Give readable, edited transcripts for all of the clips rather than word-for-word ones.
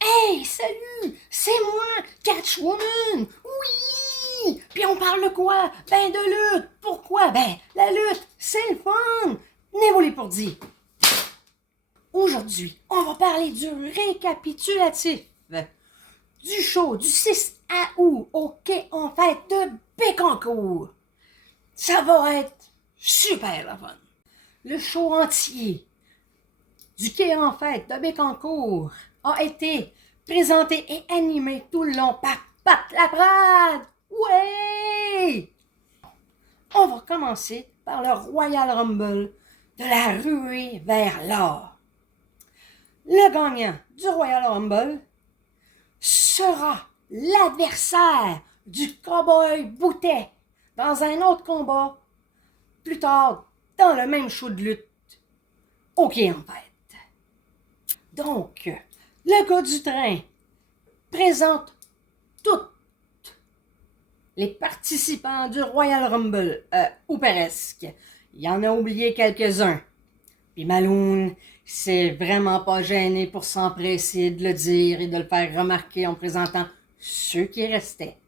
Hey, salut! C'est moi, Catchwoman! Oui! Puis on parle de quoi? Ben de lutte! Pourquoi? Ben, la lutte, c'est le fun! N'évolue pour dire. Aujourd'hui, on va parler du récapitulatif du show du 6 août au Quai en Fête de Bécancour. Ça va être super le fun. Le show entier du Quai en Fête de Bécancour a été présenté et animé tout le long par Pat Laprade. Ouais! On va commencer par le Royal Rumble de la ruée vers l'or. Le gagnant du Royal Rumble sera l'adversaire du Cowboy Boutet dans un autre combat plus tard dans le même show de lutte au Quai en Fête. Donc, le gars du train présente tous les participants du Royal Rumble, ou presque. Il en a oublié quelques-uns. Puis Maloun s'est vraiment pas gêné pour s'empresser de le dire et de le faire remarquer en présentant ceux qui restaient.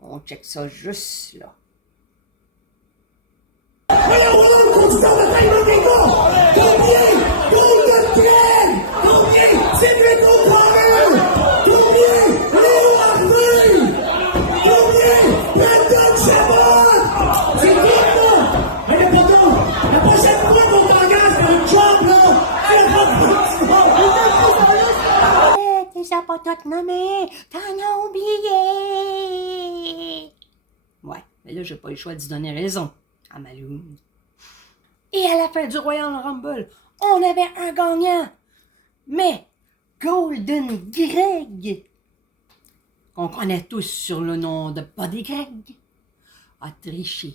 On check ça juste là. T'as pas tout nommé, t'en as oublié. Ouais, mais là, j'ai pas eu le choix d'y donner raison à Maloun. Et à la fin du Royal Rumble, on avait un gagnant. Mais Golden Greg, qu'on connaît tous sur le nom de Buddy Greg, a triché.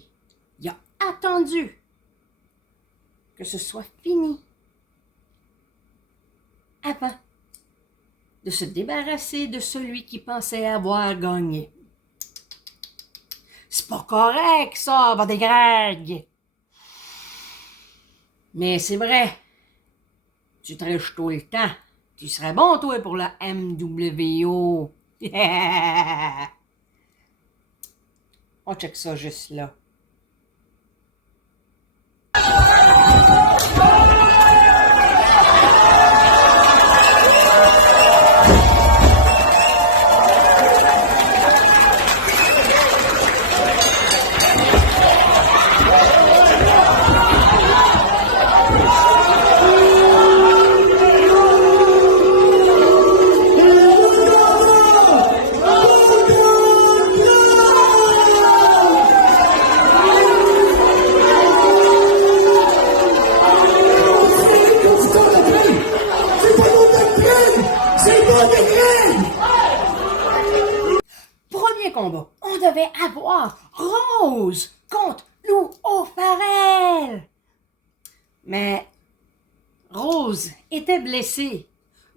Il a attendu que ce soit fini avant de se débarrasser de celui qui pensait avoir gagné. C'est pas correct, ça, Buddy Greg. Mais c'est vrai, tu triches tout le temps. Tu serais bon, toi, pour la MWO. On check ça juste là. Premier combat, on devait avoir Rose contre Lou O'Farrell. Mais Rose était blessée,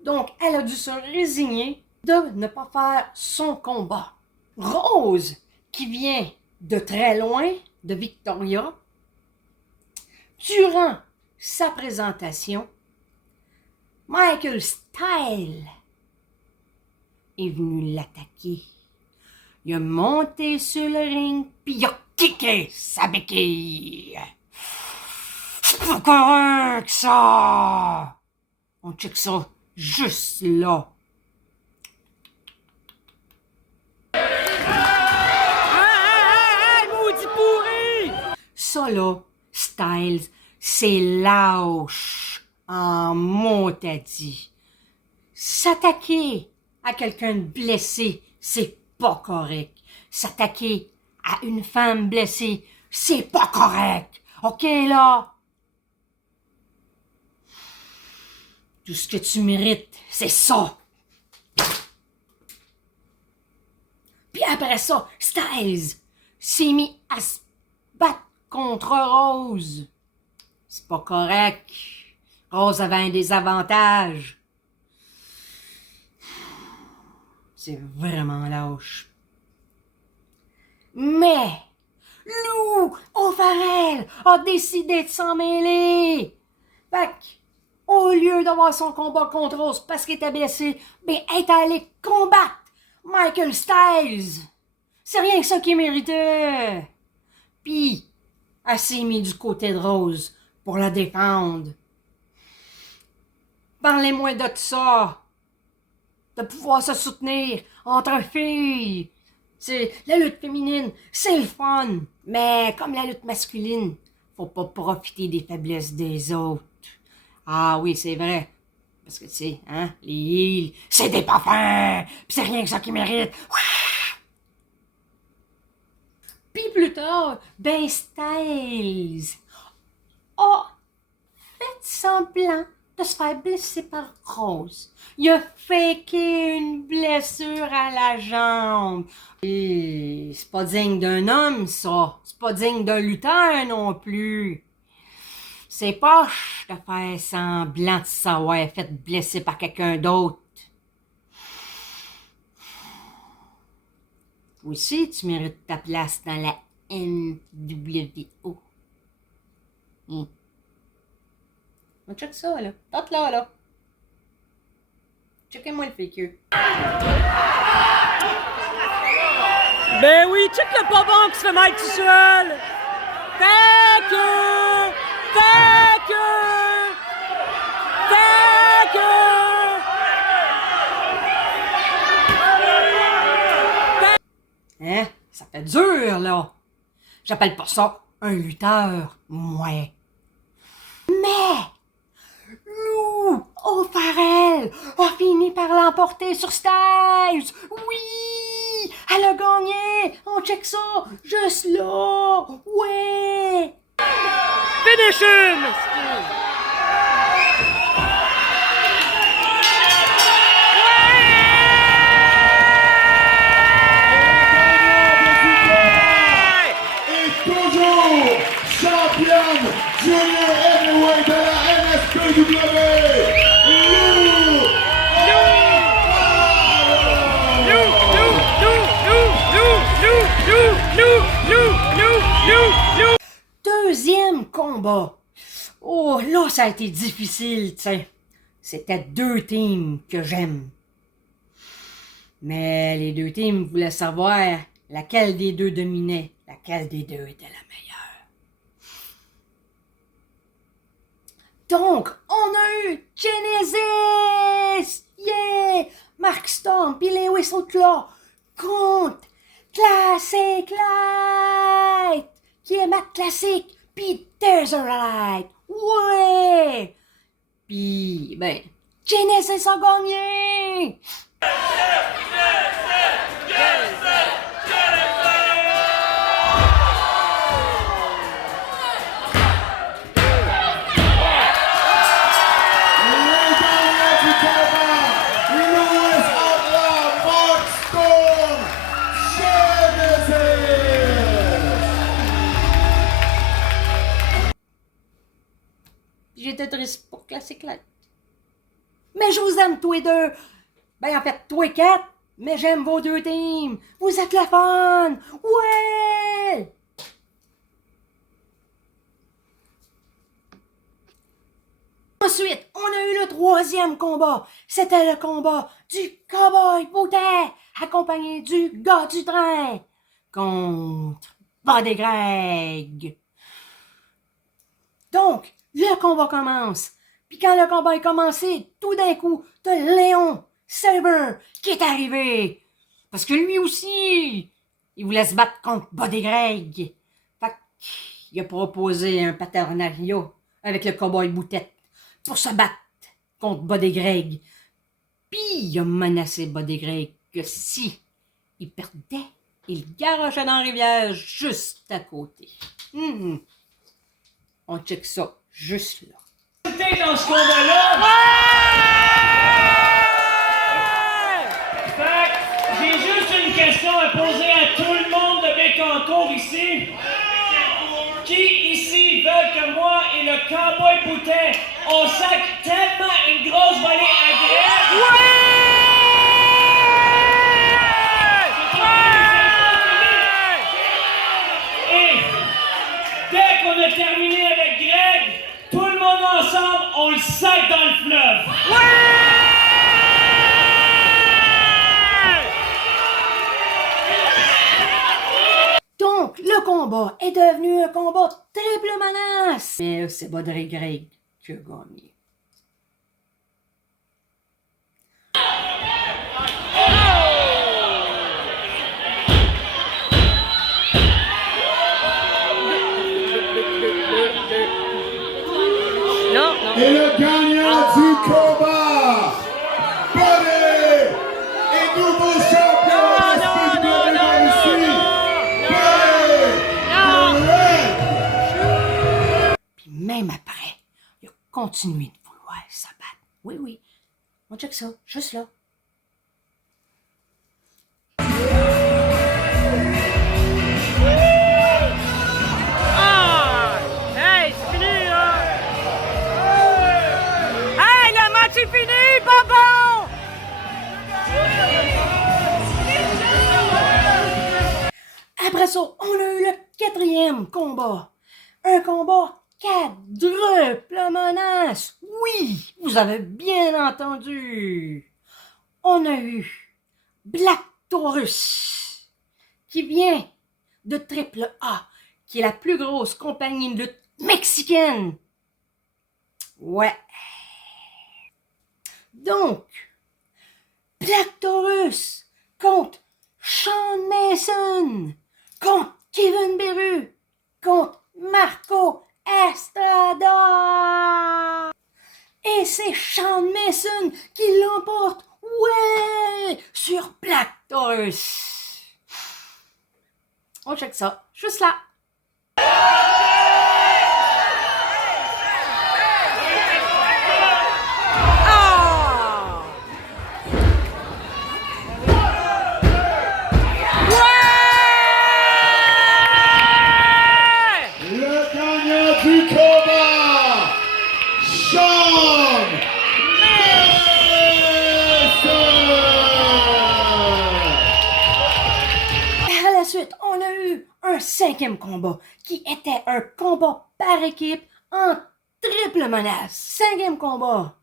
donc elle a dû se résigner de ne pas faire son combat. Rose, qui vient de très loin, de Victoria, durant sa présentation, Michael Style est venu l'attaquer. Il a monté sur le ring, puis il a kické sa béquille. C'est pas correct, ça! On check ça juste là. Maudit pourri! Ça là, Styles, c'est lâche en montadis. S'attaquer à quelqu'un de blessé, c'est pas correct. S'attaquer à une femme blessée, c'est pas correct. OK, là? Tout ce que tu mérites, c'est ça. Puis après ça, Styles s'est mis à se battre contre Rose. C'est pas correct. Rose avait un désavantage. C'est vraiment lâche. Mais Lou O'Farrell a décidé de s'en mêler. Fait au lieu d'avoir son combat contre Rose parce qu'il était blessé, ben, est allé combattre Michael Styles. C'est rien que ça qu'il méritait. Puis, elle s'est mis du côté de Rose pour la défendre. Parlez-moi de ça. De pouvoir se soutenir entre filles. C'est la lutte féminine, c'est le fun. Mais comme la lutte masculine, faut pas profiter des faiblesses des autres. Ah oui, c'est vrai. Parce que tu sais, hein, les heels, c'est des parfums. Pis c'est rien que ça qui mérite. Puis plus tard, ben Styles a fait semblant de se faire blesser par Rose. Il a faké une blessure à la jambe. Et c'est pas digne d'un homme, ça. C'est pas digne d'un lutteur non plus. C'est poche de faire semblant de s'avoir fait blesser par quelqu'un d'autre. Toi aussi, tu mérites ta place dans la NWO. Check ça, là. Tente là. Checkez-moi le féqueux. Ben oui, check le pas bon qui se fait mal tout seul! Féqueux! Hein? Ça fait dur, là. J'appelle pas ça un lutteur, moi. Mais Lou O'Farrell a fini par l'emporter sur Styles. Oui! Elle a gagné! On check ça! Juste là! Ouais! Finish him! Championne Junior Heavyweight de la NSPW, Deuxième combat. Oh, là, ça a été difficile, tu sais. C'était deux teams que j'aime. Mais les deux teams voulaient savoir laquelle des deux dominait, laquelle des deux était la meilleure. Donc, on a eu Genesis! Yeah! Mark Storm pis Lewis Outlaw contre Classic Light! Qui est Matt Classic pis Desert Ouais! Pis, ben, Genesis a gagné! J'étais triste pour Classic Light. Mais je vous aime tous les deux. Ben, en fait, tous les quatre. Mais j'aime vos deux teams. Vous êtes la fun. Ouais! Ensuite, on a eu le troisième combat. C'était le combat du Cowboy Boutet, accompagné du gars du train, contre Buddy Greg. Donc, le combat commence. Puis quand le combat est commencé, tout d'un coup, t'as Léon Saber qui est arrivé. Parce que lui aussi, il voulait se battre contre Buddy Greg. Fait qu'il a proposé un partenariat avec le Cowboy Boutet pour se battre contre Buddy Greg. Puis il a menacé Buddy Greg que si il perdait, il garochait dans la rivière juste à côté. On check ça juste là. Dans ce combat-là. Fait que j'ai juste une question à poser à tout le monde de Bécancour ici. Qui ici veut que moi et le Cowboy Boutet, on sac tellement une grosse volée à Greg? Et dès qu'on a terminé avec Greg, tout le monde ensemble, on le sac dans combat est devenu un combat triple menace. Mais là, c'est Baudry Greg qui a gagné. Et le gagnant du combat, Baudry, est nouveau champion de la SPW ici. Puis même après, il a continué de vouloir s'abattre. Oui, oui. On check ça, juste là. Hey, c'est fini, là! Hey, le match est fini, Bonbon! Après ça, on a eu le quatrième combat. Un combat quadruple menace. Oui, vous avez bien entendu. On a eu Black Taurus, qui vient de Triple A, qui est la plus grosse compagnie de lutte mexicaine. Ouais. Donc, Black Taurus contre Sean Mason, contre Kevin Beru, contre Marco Estrada. Et c'est Sean Mason qui l'emporte, ouais, sur Black Taurus. On check ça, juste là. On a eu un cinquième combat qui était un combat par équipe en triple menace. Cinquième combat,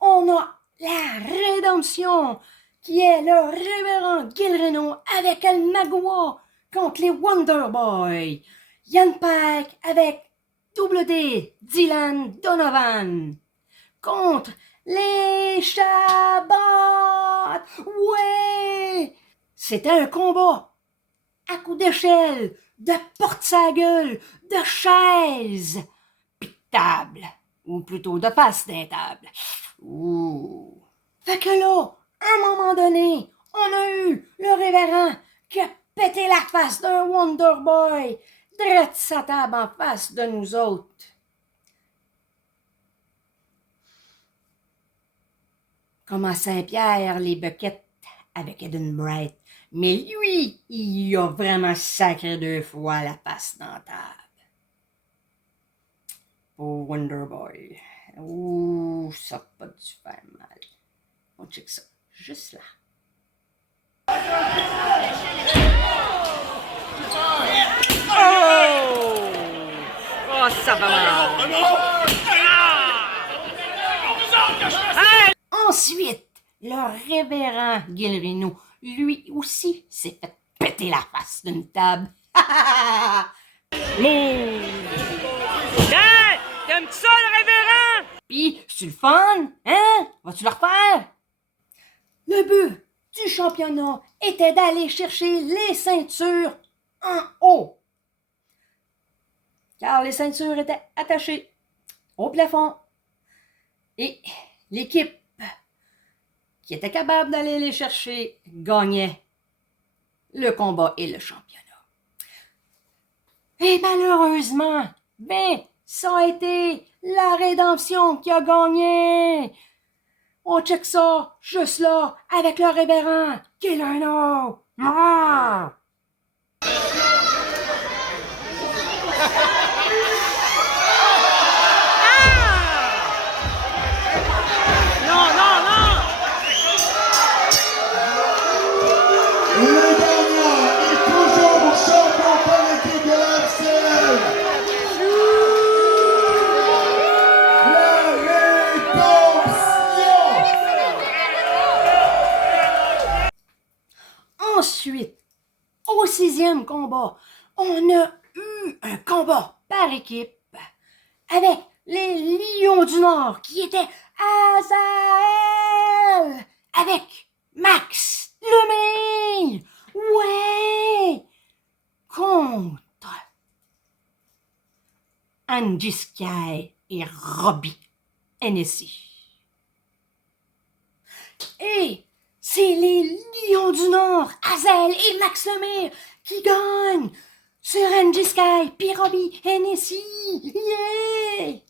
on a la rédemption qui est le révérend Gil Reno avec El Magua contre les Wonder Boys. Yann Pike avec Double D, Dylan Donovan contre les Chabot. Ouais! C'était un combat à coups d'échelle, de porte-sa-gueule, de chaises, pis de table, ou plutôt de face d'un table. Ouh. Fait que là, à un moment donné, on a eu le révérend qui a pété la face d'un Wonder Boy, drette sa table en face de nous autres. Comme à Saint-Pierre, les buckets avec Eden Bright. Mais lui, il a vraiment sacré 2 fois la face dans la table. Oh, Wonder Boy. Ouh, ça n'a pas dû faire mal. On check ça, juste là. Oh! Oh, ça va mal! Ensuite, le révérend Gil Reno, lui aussi, s'est fait péter la face d'une table. Hey! T'aimes ça, le révérend? Pis, c'est le fun, hein? Vas-tu le refaire? Le but du championnat était d'aller chercher les ceintures en haut. Car les ceintures étaient attachées au plafond. Et l'équipe qui était capable d'aller les chercher gagnait le combat et le championnat. Et malheureusement, ben, ça a été la rédemption qui a gagné. On check ça juste là avec le révérend Gil Reno. Ah! Le gagnant est toujours champion par l'équipe de la FCL. La rédemption. Ensuite, au 6e combat, on a eu un combat par équipe avec les Lions du Nord qui étaient Azael avec Max Lemay. Ouais! Contre Angie Sky et Robbie Hennessy. Et c'est les Lions du Nord, Azael et Max Lemay, qui gagnent sur Angie Sky puis Robbie Hennessy. Yeah!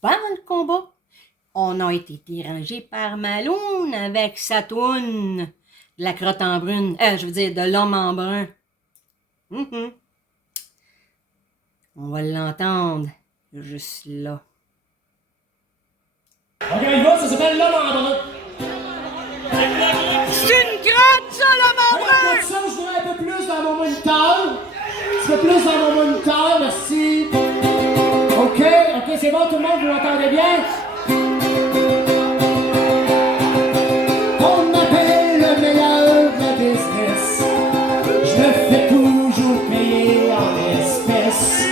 Pendant le combat, on a été dérangé par Malone avec sa toune de la crotte en brune. Je veux dire, de l'homme en brun. On va l'entendre juste là. Ok, il va, ça s'appelle l'homme en brun. C'est une grotte, ça, l'homme en brun! Ouais, ça, je voudrais un peu plus dans mon moniteur. Un peu plus dans mon moniteur, merci. Ok, c'est bon, tout le monde, vous l'entendez bien? On m'appelle le meilleur de la business. Je me fais toujours payer en espèces.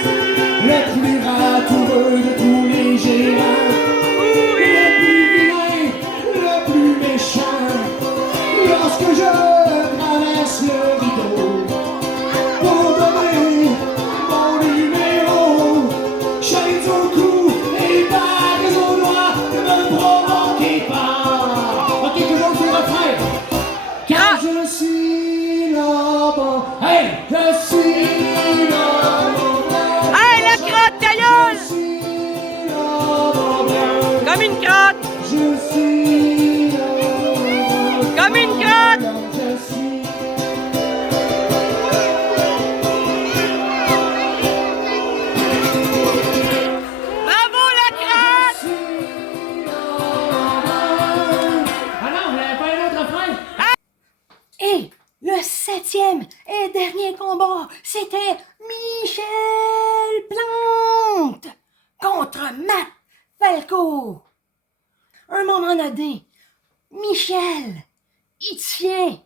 Le plus ratoureux de tous les gérants. Le plus vilain, le plus méchant. Lorsque je traverse le rideau pour donner mon numéro, chaînes au cou et bagues aux doigts, ne me provoquez pas. Ok, tout le monde fait le refrain. Car je suis là-bas. Hey, je suis là-bas. Hey, la crotte, ta gueule! Je suis là-bas. Comme une crotte! Je suis là-bas. Comme une crotte! Je suis. Bravo, la crotte! Ah non, vous n'avez pas un autre refrain? Et le 7e et dernier combat, c'était Michel Plante contre Matt Falco. Un moment donné, Michel, il tient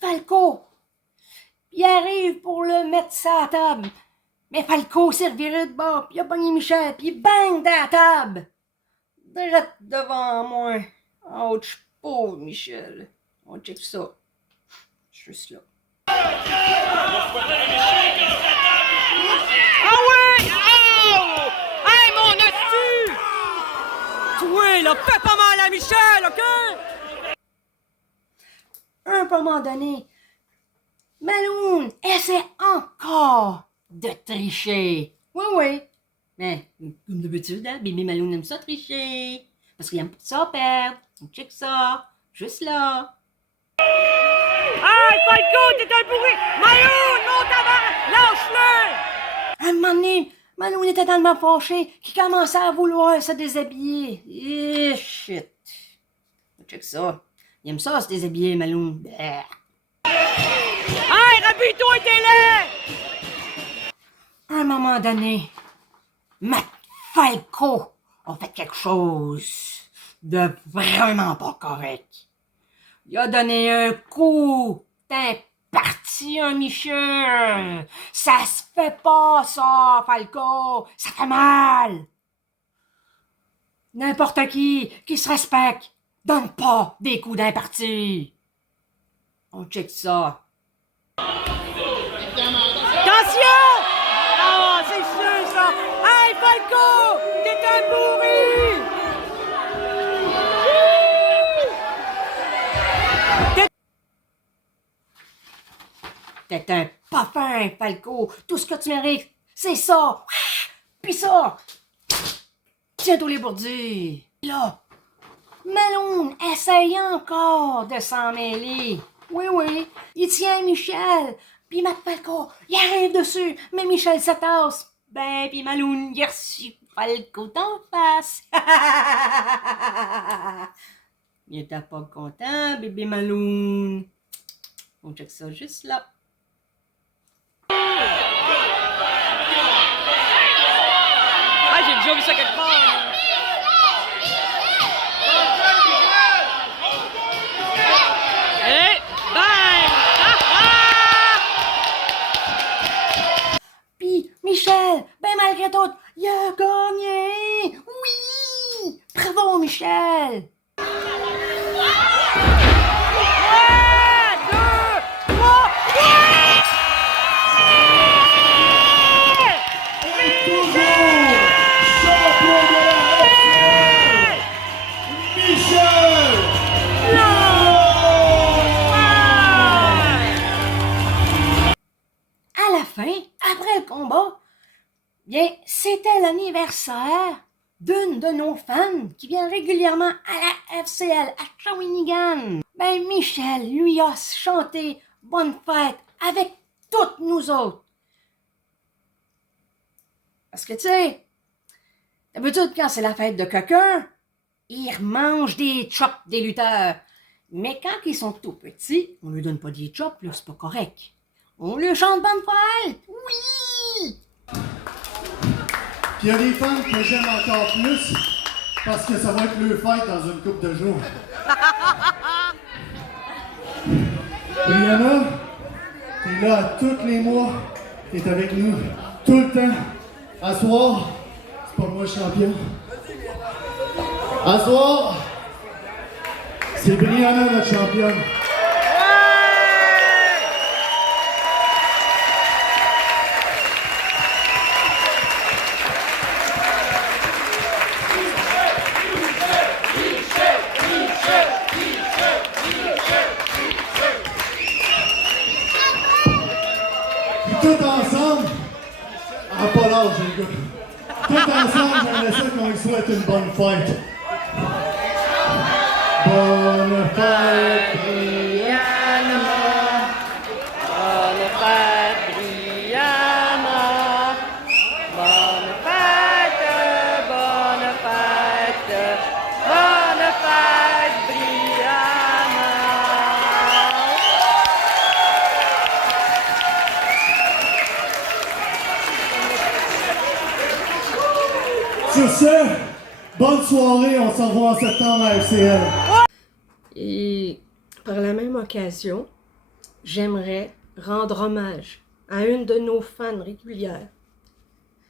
Falco. Il arrive pour le mettre sur la table. Mais Falco s'est reviré de bord, puis il a pogné Michel, puis bang dans la table. Direct devant moi. Ouch, pauvre Michel. On check ça. Juste là. Ah ouais! Oh! Hey, mon hostie! Toi, là, fais pas mal à Michel, OK? Un moment donné, Malone essaie encore de tricher. Oui. Mais, comme d'habitude, hein, bébé Malone aime ça tricher. Parce qu'il aime pas ça perdre. On check ça. Juste là. Hey, Falco, t'es un bourré! Malone, mon tabac! Lâche-le! Un moment donné, Malone était tellement fâché qu'il commençait à vouloir se déshabiller. Eh, shit. On check ça. Il aime ça, se déshabiller, Malone. Bleh. Hey, rabille-toi, t'es laid! Un moment donné, Matt Falco a fait quelque chose de vraiment pas correct. Il a donné un coup d'imparti à Michel. Ça se fait pas, ça, Falco. Ça fait mal. N'importe qui se respecte donne pas des coups d'imparti. On check ça. Attention! Ah, c'est sûr, ça! Hey, Falco! T'es un bourré! T'es un pas fin, Falco. Tout ce que tu mérites, c'est ça. Pis ça. Tiens-toi les bourdis. Là, Malone essaye encore de s'en mêler. Oui. Il tient Michel. Puis Matt Falco, il arrive dessus. Mais Michel se tasse. Ben, puis Malone, il a reçu pas le coup en face. Il était pas content, bébé Maloun. On check ça juste là. Ah, j'ai déjà vu ça quelque part. Et bang! Puis Michel, ben malgré tout, il a gagné. Oui! Bravo Michel! 2, 3, Toujours champion de la FCL, Michel À la fin, après le combat, bien, c'était l'anniversaire d'une de nos fans qui vient régulièrement à la FCL à Shawinigan. Ben, Michel lui a chanté Bonne fête avec toutes nous autres. Parce que, tu sais, d'habitude, quand c'est la fête de quelqu'un, ils mangent des chops des lutteurs. Mais quand ils sont tout petits, on lui donne pas des chops, là, c'est pas correct. On lui chante Bonne fête! Oui! Puis il y a des fans que j'aime encore plus parce que ça va être le fête dans une couple de jours. Brianna, t'es là tous les mois, t'es avec nous tout le temps. À soir, c'est pas moi le champion. À soir, c'est Brianna notre championne. Tout ensemble, pas l'âge les gars, tout ensemble j'aimerais ça qu'on lui souhaite une bonne fête. Bonne fête Brianna. bonne fête, Brianna. Bonne fête, bonne fête. Bonne fête, Brianna. Sur ce, bonne soirée, on se revoit en septembre à FCL. Et par la même occasion, j'aimerais rendre hommage à une de nos fans régulières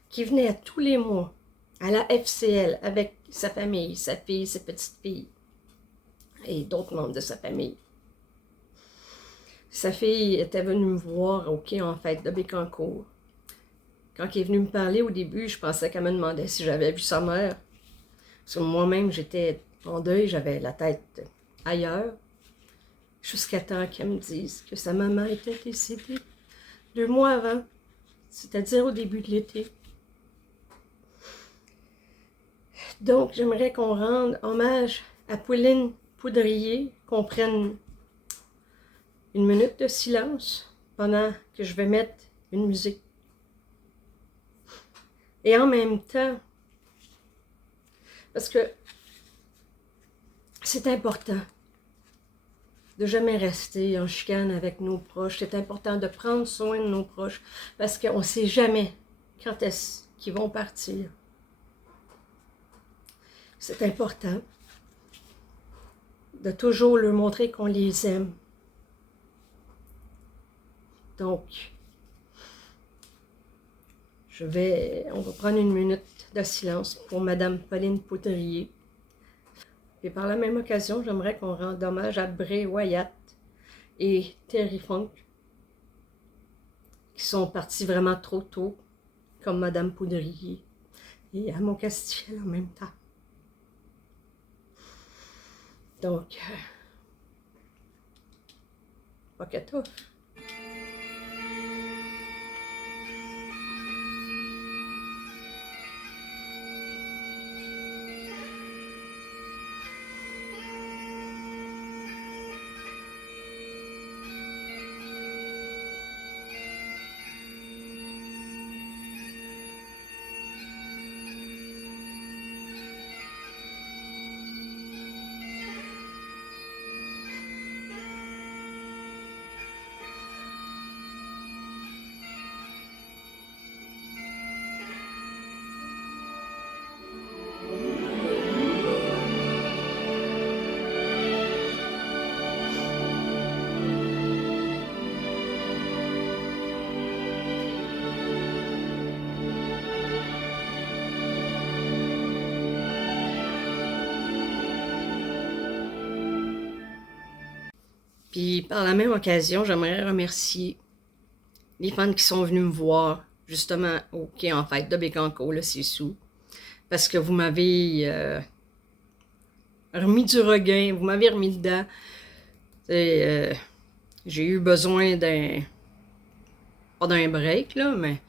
qui venait tous les mois à la FCL avec sa famille, sa fille, ses petites filles et d'autres membres de sa famille. Sa fille était venue me voir au quai en fête de Bécancour. Quand elle est venue me parler au début, je pensais qu'elle me demandait si j'avais vu sa mère. Parce que moi-même, j'étais en deuil, j'avais la tête ailleurs. Jusqu'à temps qu'elle me dise que sa maman était décédée 2 mois avant, c'est-à-dire au début de l'été. Donc, j'aimerais qu'on rende hommage à Pauline Poudrier, qu'on prenne une minute de silence pendant que je vais mettre une musique. Et en même temps, parce que c'est important de jamais rester en chicane avec nos proches. C'est important de prendre soin de nos proches parce qu'on ne sait jamais quand est-ce qu'ils vont partir. C'est important de toujours leur montrer qu'on les aime. Donc, on va prendre une minute de silence pour Madame Pauline Poudrier. Et par la même occasion, j'aimerais qu'on rende hommage à Bray Wyatt et Terry Funk, qui sont partis vraiment trop tôt, comme Madame Poudrier, et à Mont-Castiel en même temps. Donc, pas qu'à tout. Puis par la même occasion, j'aimerais remercier les fans qui sont venus me voir, justement, au quai en fête de Bécancour, le 6 août, parce que vous m'avez remis du regain, vous m'avez remis dedans. J'ai eu besoin pas d'un break, là, mais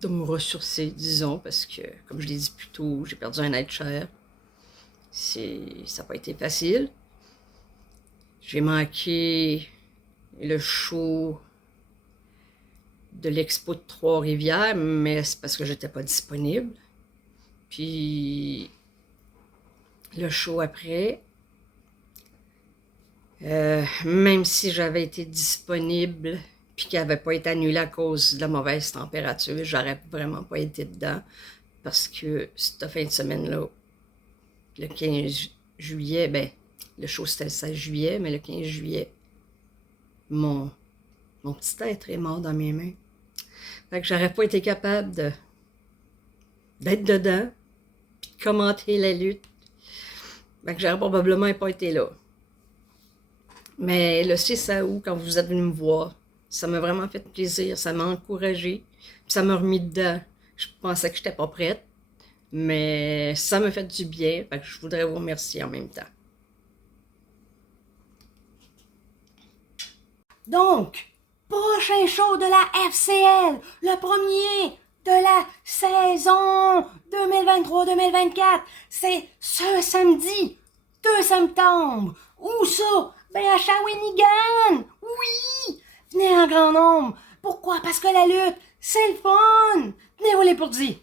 de me ressourcer, disons, parce que, comme je l'ai dit plus tôt, j'ai perdu un être cher. Ça n'a pas été facile. J'ai manqué le show de l'Expo de Trois-Rivières, mais c'est parce que j'étais pas disponible. Puis le show après, même si j'avais été disponible puis qu'il n'avait pas été annulé à cause de la mauvaise température, j'aurais vraiment pas été dedans parce que cette fin de semaine-là, le 15 juillet, ben, le show c'était le 16 juillet, mais le 15 juillet, mon petit être est mort dans mes mains. Fait que j'aurais pas été capable d'être dedans puis de commenter la lutte. Fait que j'aurais probablement pas été là. Mais le 6 août, quand vous êtes venu me voir, ça m'a vraiment fait plaisir, ça m'a encouragé, puis ça m'a remis dedans. Je pensais que j'étais pas prête, mais ça m'a fait du bien, fait que je voudrais vous remercier en même temps. Donc, prochain show de la FCL, le premier de la saison 2023-2024, c'est ce samedi 2 septembre. Où ça? Ben à Shawinigan! Oui! Venez en grand nombre. Pourquoi? Parce que la lutte, c'est le fun! Venez vous les pour dire.